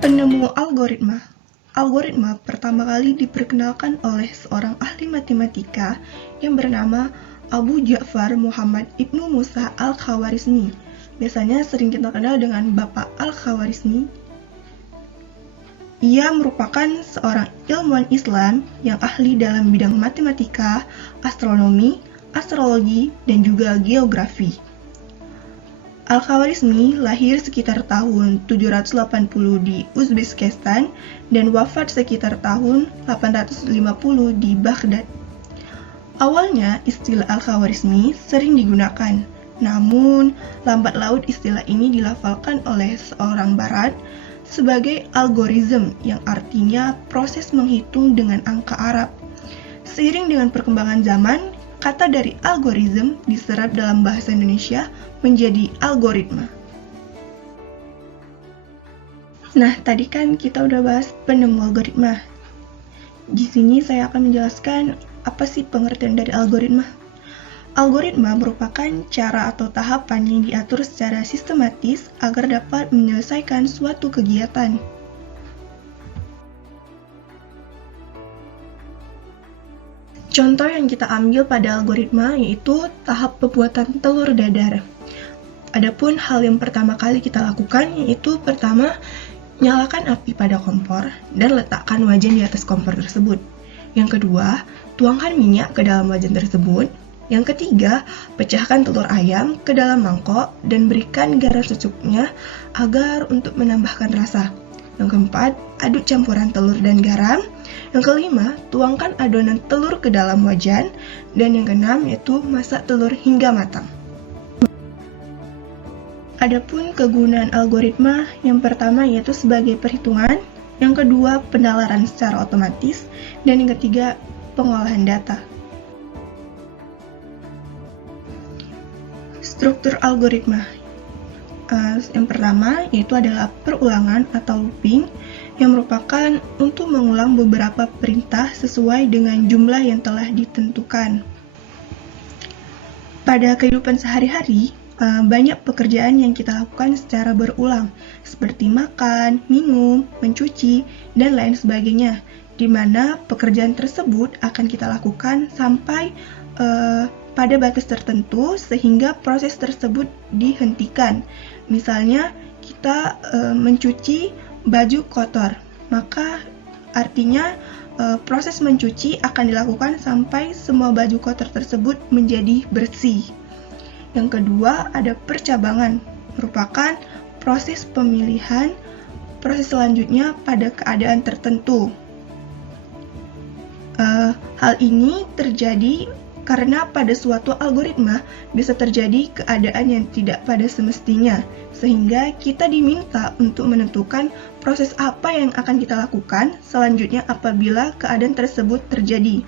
Penemu algoritma. Algoritma pertama kali diperkenalkan oleh seorang ahli matematika yang bernama Abu Ja'far Muhammad Ibnu Musa Al-Khawarizmi. Biasanya sering kita kenal dengan Bapak Al-Khawarizmi. Ia merupakan seorang ilmuwan Islam yang ahli dalam bidang matematika, astronomi, astrologi, dan juga geografi. Al-Khawarizmi lahir sekitar tahun 780 di Uzbekistan dan wafat sekitar tahun 850 di Baghdad. Awalnya istilah Al-Khawarizmi sering digunakan, namun lambat laun istilah ini dilafalkan oleh seorang barat sebagai algoritma yang artinya proses menghitung dengan angka Arab. Seiring dengan perkembangan zaman, kata dari algoritma diserap dalam bahasa Indonesia menjadi algoritma. Nah, tadi kan kita udah bahas penemu algoritma. Di sini saya akan menjelaskan apa sih pengertian dari algoritma. Algoritma merupakan cara atau tahapan yang diatur secara sistematis agar dapat menyelesaikan suatu kegiatan. Contoh yang kita ambil pada algoritma yaitu tahap pembuatan telur dadar. Adapun hal yang pertama kali kita lakukan yaitu pertama, nyalakan api pada kompor dan letakkan wajan di atas kompor tersebut. Yang kedua, tuangkan minyak ke dalam wajan tersebut. Yang ketiga, pecahkan telur ayam ke dalam mangkok dan berikan garam secukupnya agar untuk menambahkan rasa. Yang keempat, aduk campuran telur dan garam. Yang kelima, tuangkan adonan telur ke dalam wajan. Dan yang keenam yaitu masak telur hingga matang. Adapun kegunaan algoritma, yang pertama yaitu sebagai perhitungan, yang kedua penalaran secara otomatis, dan yang ketiga pengolahan data. Struktur algoritma. Yang pertama yaitu adalah perulangan atau looping, yang merupakan untuk mengulang beberapa perintah sesuai dengan jumlah yang telah ditentukan. Pada kehidupan sehari-hari, banyak pekerjaan yang kita lakukan secara berulang, seperti makan, minum, mencuci, dan lain sebagainya, di mana pekerjaan tersebut akan kita lakukan sampai pada batas tertentu sehingga proses tersebut dihentikan. Misalnya, kita mencuci baju kotor, maka artinya proses mencuci akan dilakukan sampai semua baju kotor tersebut menjadi bersih. Yang kedua, ada percabangan, merupakan proses pemilihan proses selanjutnya pada keadaan tertentu. Hal ini terjadi karena pada suatu algoritma bisa terjadi keadaan yang tidak pada semestinya, sehingga kita diminta untuk menentukan proses apa yang akan kita lakukan selanjutnya apabila keadaan tersebut terjadi.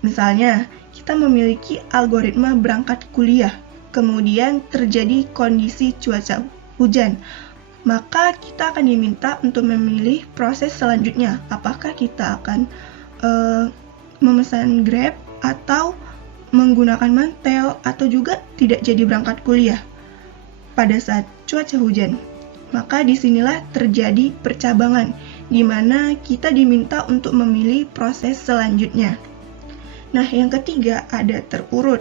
Misalnya, kita memiliki algoritma berangkat kuliah, kemudian terjadi kondisi cuaca hujan, maka kita akan diminta untuk memilih proses selanjutnya. Apakah kita akan memesan Grab atau menggunakan mantel atau juga tidak jadi berangkat kuliah pada saat cuaca hujan. Maka disinilah terjadi percabangan, di mana kita diminta untuk memilih proses selanjutnya. Nah, yang ketiga ada terurut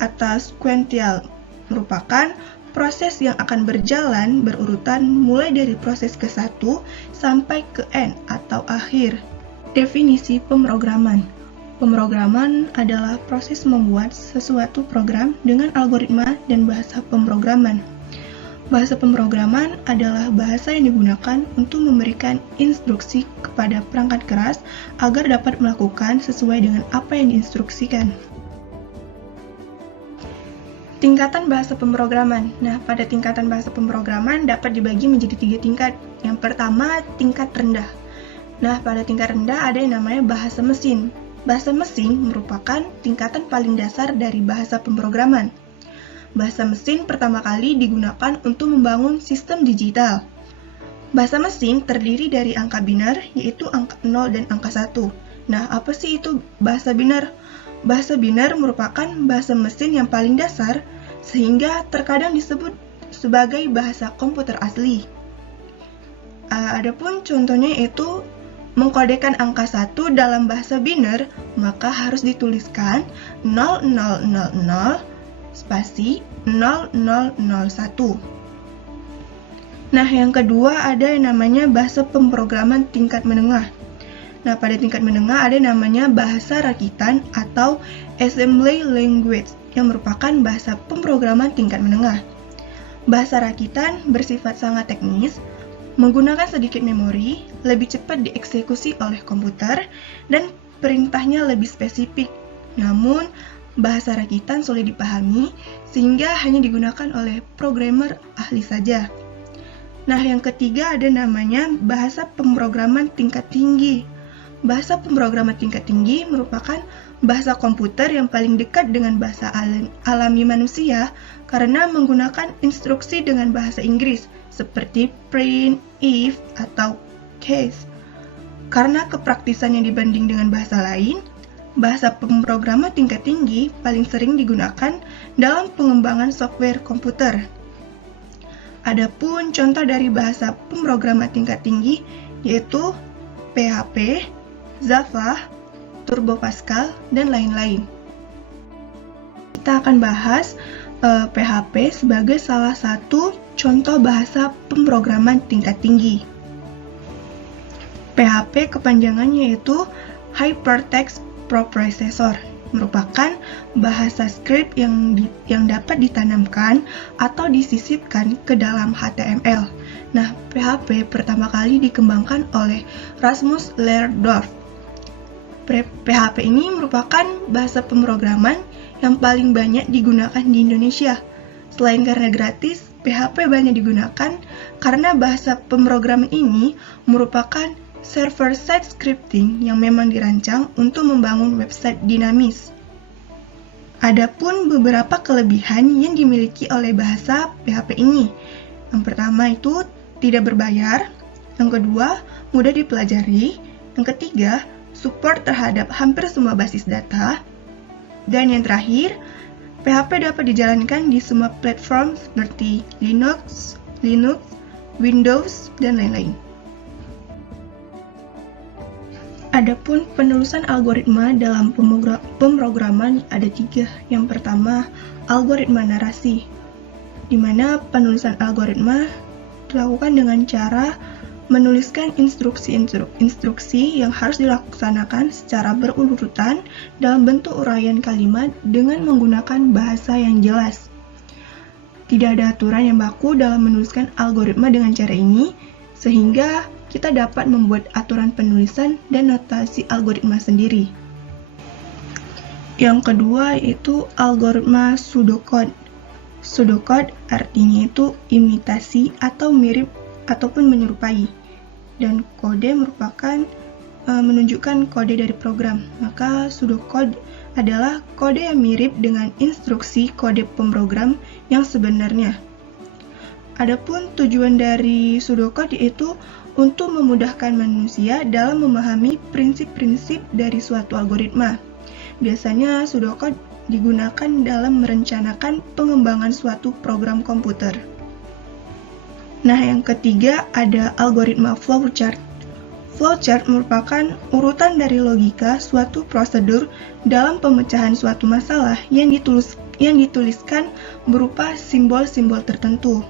atau sequential, merupakan proses yang akan berjalan berurutan mulai dari proses ke-1 sampai ke N atau akhir. Definisi pemrograman. Pemrograman adalah proses membuat sesuatu program dengan algoritma dan bahasa pemrograman. Bahasa pemrograman adalah bahasa yang digunakan untuk memberikan instruksi kepada perangkat keras agar dapat melakukan sesuai dengan apa yang diinstruksikan. Tingkatan bahasa pemrograman. Nah, pada tingkatan bahasa pemrograman dapat dibagi menjadi 3 tingkat. Yang pertama, tingkat rendah. Nah, pada tingkat rendah ada yang namanya bahasa mesin. Bahasa mesin merupakan tingkatan paling dasar dari bahasa pemrograman. Bahasa mesin pertama kali digunakan untuk membangun sistem digital. Bahasa mesin terdiri dari angka binar, yaitu angka 0 dan angka 1. Nah, apa sih itu bahasa binar? Bahasa binar merupakan bahasa mesin yang paling dasar, sehingga terkadang disebut sebagai bahasa komputer asli. Adapun contohnya yaitu mengkodekan angka 1 dalam bahasa biner, maka harus dituliskan 0000 spasi 0001. Nah, yang kedua ada yang namanya bahasa pemrograman tingkat menengah. Nah, pada tingkat menengah ada namanya bahasa rakitan atau assembly language yang merupakan bahasa pemrograman tingkat menengah. Bahasa rakitan bersifat sangat teknis, menggunakan sedikit memori, lebih cepat dieksekusi oleh komputer, dan perintahnya lebih spesifik. Namun, bahasa rakitan sulit dipahami sehingga hanya digunakan oleh programmer ahli saja. Nah, yang ketiga ada namanya bahasa pemrograman tingkat tinggi. Bahasa pemrograman tingkat tinggi merupakan bahasa komputer yang paling dekat dengan bahasa alami manusia karena menggunakan instruksi dengan bahasa Inggris seperti print, if, atau case. Karena kepraktisannya dibanding dengan bahasa lain, bahasa pemrograman tingkat tinggi paling sering digunakan dalam pengembangan software komputer. Adapun contoh dari bahasa pemrograman tingkat tinggi yaitu PHP, Java, Turbo Pascal, dan lain-lain. Kita akan bahas PHP sebagai salah satu contoh bahasa pemrograman tingkat tinggi. PHP kepanjangannya yaitu Hypertext Preprocessor, merupakan bahasa script yang dapat ditanamkan atau disisipkan ke dalam HTML. Nah, PHP pertama kali dikembangkan oleh Rasmus Lerdorf. PHP ini merupakan bahasa pemrograman yang paling banyak digunakan di Indonesia. Selain karena gratis, PHP banyak digunakan karena bahasa pemrograman ini merupakan server-side scripting yang memang dirancang untuk membangun website dinamis. Adapun beberapa kelebihan yang dimiliki oleh bahasa PHP ini. Yang pertama itu tidak berbayar, yang kedua mudah dipelajari, yang ketiga support terhadap hampir semua basis data, dan yang terakhir PHP dapat dijalankan di semua platform seperti Linux, Windows, dan lain-lain. Adapun penulisan algoritma dalam pemrograman ada 3. Yang pertama, algoritma narasi, di mana penulisan algoritma dilakukan dengan cara menuliskan instruksi yang harus dilaksanakan secara berurutan dalam bentuk uraian kalimat dengan menggunakan bahasa yang jelas. Tidak ada aturan yang baku dalam menuliskan algoritma dengan cara ini, sehingga kita dapat membuat aturan penulisan dan notasi algoritma sendiri. Yang kedua yaitu algoritma pseudocode. Pseudocode artinya itu imitasi atau mirip ataupun menyerupai, dan kode merupakan menunjukkan kode dari program. Maka pseudocode adalah kode yang mirip dengan instruksi kode pemrogram yang sebenarnya. Adapun tujuan dari pseudocode yaitu untuk memudahkan manusia dalam memahami prinsip-prinsip dari suatu algoritma. Biasanya pseudocode digunakan dalam merencanakan pengembangan suatu program komputer. Nah, yang ketiga ada algoritma flowchart. Flowchart merupakan urutan dari logika suatu prosedur dalam pemecahan suatu masalah yang dituliskan berupa simbol-simbol tertentu.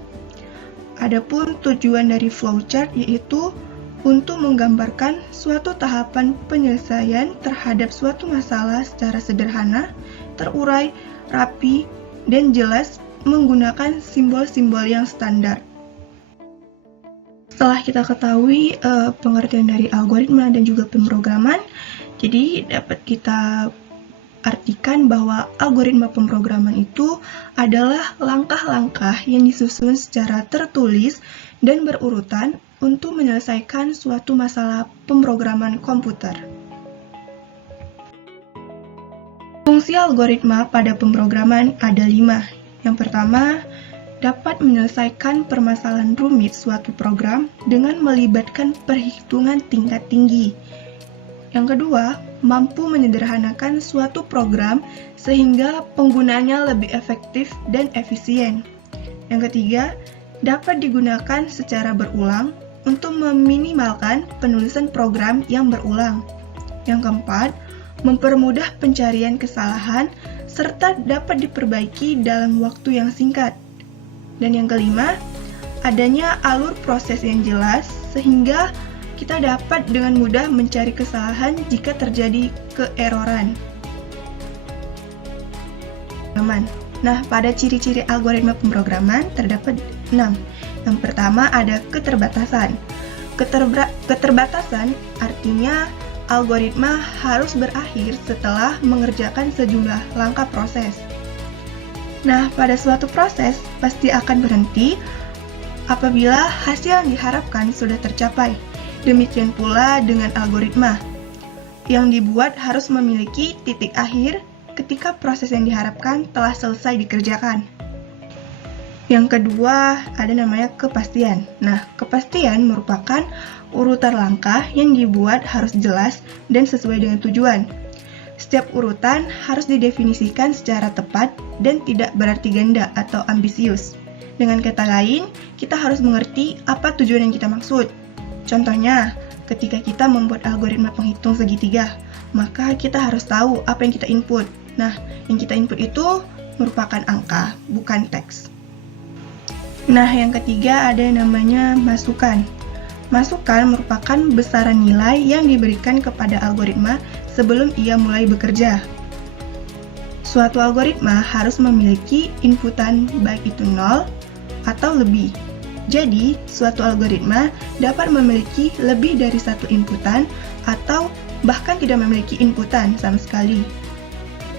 Adapun tujuan dari flowchart yaitu untuk menggambarkan suatu tahapan penyelesaian terhadap suatu masalah secara sederhana, terurai, rapi, dan jelas menggunakan simbol-simbol yang standar. Setelah kita ketahui pengertian dari algoritma dan juga pemrograman, jadi dapat kita artikan bahwa algoritma pemrograman itu adalah langkah-langkah yang disusun secara tertulis dan berurutan untuk menyelesaikan suatu masalah pemrograman komputer. Fungsi algoritma pada pemrograman ada 5. Yang pertama, dapat menyelesaikan permasalahan rumit suatu program dengan melibatkan perhitungan tingkat tinggi. Yang kedua, mampu menyederhanakan suatu program sehingga penggunanya lebih efektif dan efisien. Yang ketiga, dapat digunakan secara berulang untuk meminimalkan penulisan program yang berulang. Yang keempat, mempermudah pencarian kesalahan serta dapat diperbaiki dalam waktu yang singkat. Dan yang kelima, adanya alur proses yang jelas sehingga kita dapat dengan mudah mencari kesalahan jika terjadi keeroran. Nah, pada ciri-ciri algoritma pemrograman terdapat 6. Yang pertama ada keterbatasan. Keterbatasan artinya algoritma harus berakhir setelah mengerjakan sejumlah langkah proses. Nah, pada suatu proses pasti akan berhenti apabila hasil yang diharapkan sudah tercapai. Demikian pula dengan algoritma yang dibuat harus memiliki titik akhir ketika proses yang diharapkan telah selesai dikerjakan. Yang kedua, ada namanya kepastian. Nah, kepastian merupakan urutan langkah yang dibuat harus jelas dan sesuai dengan tujuan. Setiap urutan harus didefinisikan secara tepat dan tidak berarti ganda atau ambisius. Dengan kata lain, kita harus mengerti apa tujuan yang kita maksud. Contohnya, ketika kita membuat algoritma penghitung segitiga, maka kita harus tahu apa yang kita input. Nah, yang kita input itu merupakan angka, bukan teks. Nah, yang ketiga ada yang namanya masukan. Masukan merupakan besaran nilai yang diberikan kepada algoritma sebelum ia mulai bekerja. Suatu algoritma harus memiliki inputan baik itu 0 atau lebih. Jadi, suatu algoritma dapat memiliki lebih dari satu inputan atau bahkan tidak memiliki inputan sama sekali.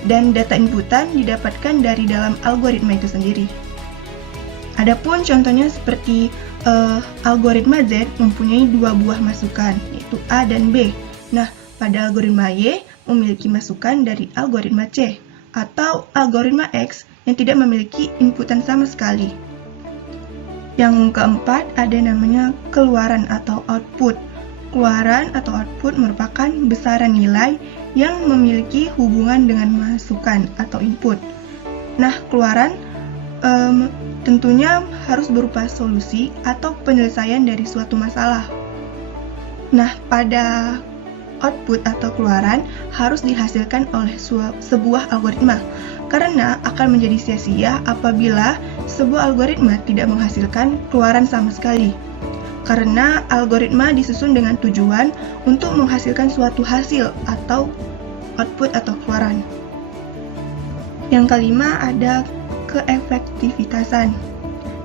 Dan data inputan didapatkan dari dalam algoritma itu sendiri. Adapun contohnya seperti algoritma Z mempunyai dua buah masukan, yaitu A dan B. Nah, pada algoritma Y memiliki masukan dari algoritma C, atau algoritma X yang tidak memiliki inputan sama sekali. Yang keempat ada namanya keluaran atau output. Keluaran atau output merupakan besaran nilai yang memiliki hubungan dengan masukan atau input. Nah, keluaran tentunya harus berupa solusi atau penyelesaian dari suatu masalah. Nah, pada output atau keluaran harus dihasilkan oleh sebuah algoritma, karena akan menjadi sia-sia apabila sebuah algoritma tidak menghasilkan keluaran sama sekali. Karena algoritma disusun dengan tujuan untuk menghasilkan suatu hasil atau output atau keluaran. Yang kelima ada keefektivitasan.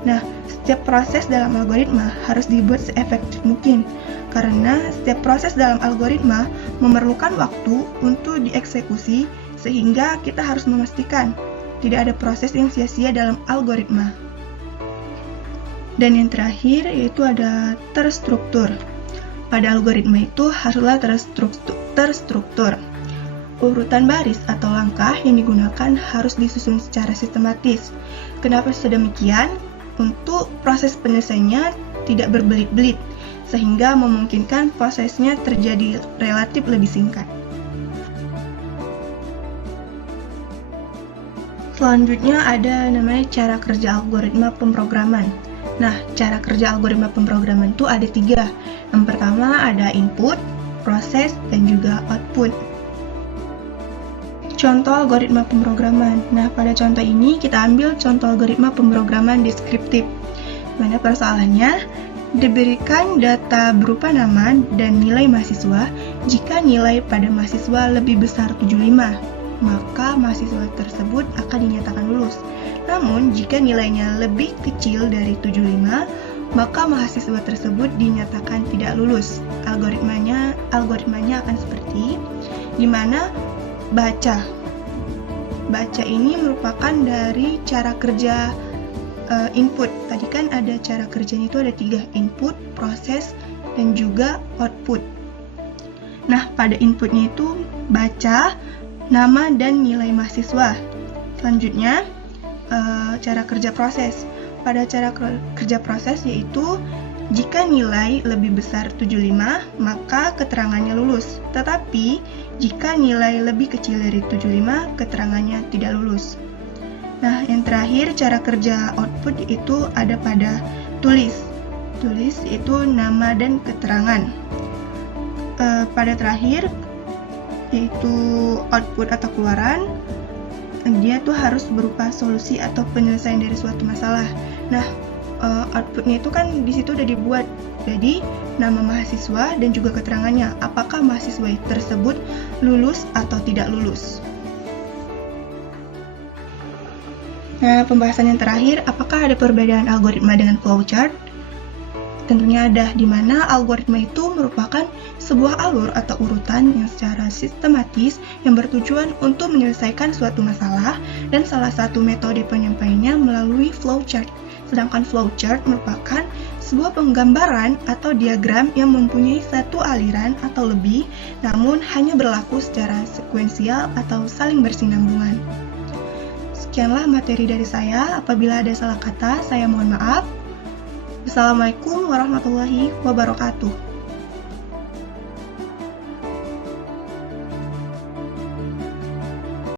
Nah, setiap proses dalam algoritma harus dibuat seefektif mungkin, karena setiap proses dalam algoritma memerlukan waktu untuk dieksekusi, sehingga kita harus memastikan tidak ada proses yang sia-sia dalam algoritma. Dan yang terakhir yaitu ada terstruktur. Pada algoritma itu haruslah terstruktur. Urutan baris atau langkah yang digunakan harus disusun secara sistematis. Kenapa sedemikian? Untuk proses penyelesaiannya tidak berbelit-belit, sehingga memungkinkan prosesnya terjadi relatif lebih singkat. Selanjutnya ada namanya cara kerja algoritma pemrograman. Nah, cara kerja algoritma pemrograman itu ada 3. Yang pertama ada input, proses, dan juga output. Contoh algoritma pemrograman. Nah, pada contoh ini kita ambil contoh algoritma pemrograman deskriptif. Mana persoalannya? Diberikan data berupa nama dan nilai mahasiswa. Jika nilai pada mahasiswa lebih besar 75, maka mahasiswa tersebut akan dinyatakan lulus. Namun, jika nilainya lebih kecil dari 75, maka mahasiswa tersebut dinyatakan tidak lulus. Algoritmanya akan seperti di mana baca ini merupakan dari cara kerja input. Tadi kan ada cara kerjanya itu ada 3, input, proses, dan juga output. Nah, pada inputnya itu baca, nama, dan nilai mahasiswa. Selanjutnya cara kerja proses. Pada cara kerja proses yaitu jika nilai lebih besar 75, maka keterangannya lulus. Tetapi, jika nilai lebih kecil dari 75, keterangannya tidak lulus. Nah, yang terakhir, cara kerja output itu ada pada tulis. tulis, yaitu nama dan keterangan. Pada terakhir, yaitu output atau keluaran, dia tuh harus berupa solusi atau penyelesaian dari suatu masalah. Nah, outputnya itu kan di situ udah dibuat, jadi nama mahasiswa dan juga keterangannya, apakah mahasiswa tersebut lulus atau tidak lulus. Nah, pembahasan yang terakhir, apakah ada perbedaan algoritma dengan flowchart? Tentunya ada, di mana algoritma itu merupakan sebuah alur atau urutan yang secara sistematis yang bertujuan untuk menyelesaikan suatu masalah, dan salah satu metode penyampaiannya melalui flowchart. Sedangkan flowchart merupakan sebuah penggambaran atau diagram yang mempunyai satu aliran atau lebih, namun hanya berlaku secara sekuensial atau saling bersinambungan. Sekianlah materi dari saya. Apabila ada salah kata, saya mohon maaf. Wassalamualaikum warahmatullahi wabarakatuh.